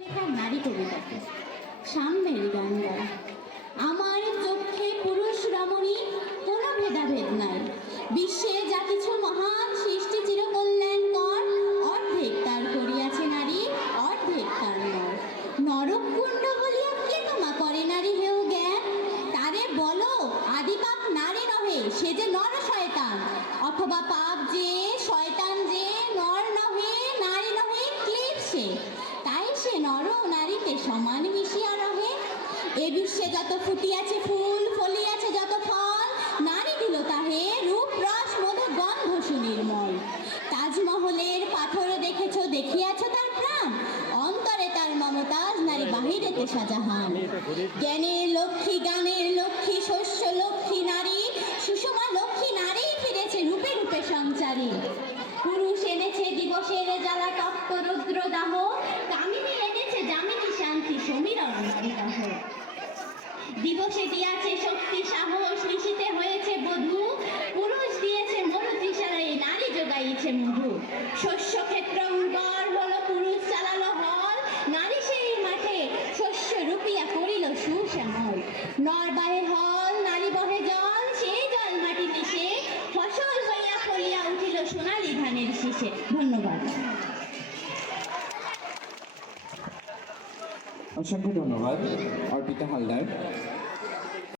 নারী কবিতাকে সাম্যের গান গায়। আমার চোখে পুরুষ রমণী কোনো ভেদাভেদ নাই। বিশ্বে যা কিছু মহান সৃষ্টি চিরকল্যাণকর, অর্ধেক তার করিয়াছে নারী, অর্ধেক তার নর। নরকুণ্ড বলিয়া কে তোমা করে নারী হেউ জ্ঞান? তারে বলো আদিপাপ নারী নহে, সে যে নর শয়তান। অথবা পাপ যে শয়তান যে নর নহে, নারী নহে, ক্লেব সে। তাই সে নর নারীতে সমান মিশিয়া রহে। এ বিশ্বে যত ফুটিয়াছে ফুল, ফলিয়াছে যত ফল, নারী দিল তাহে রূপ রস মধু গন্ধ সুনির্মল। তাজমহলের পাথর দেখেছ, দেখিয়াছ তার প্রাণ, অন্তরে তার মমতাজ, নারী বাহিরেতে শাহজাহান। জ্ঞানের লক্ষ্মী, গানের লক্ষ্মী, শস্য লক্ষ্মী নারী, সুষমা লক্ষ্মী নারী ফিরেছে রূপে রূপে সঞ্চারী। পুরুষ এনেছে দিবসের জ্বালা তপ্ত রুদ্র দাহ, কামিনী এনেছে যামিনী শান্তি সমীরণ নারীদাহ। দিবসে দিয়াছে শক্তি সাহস, ঋষিতে হয়েছে বধূ, পুরুষ দিয়েছে মরুতৃষারায়, নারী যোগাইছে মধু। শস্য ক্ষেত্র উর্বর হলো, পুরুষ চালালো হল, নারী সেই মাঠে শস্য রূপিয়া করিল সুশ্যামল। নর বাহে হল, নারী বহে জল, সেই জল মাটি মিশে ফসল হইয়া ফলিয়া উঠিল সোনালী ধানের শীষে। ধন্যবাদ। অসংখ্য ধন্যবাদ অর্পিতা হালদার।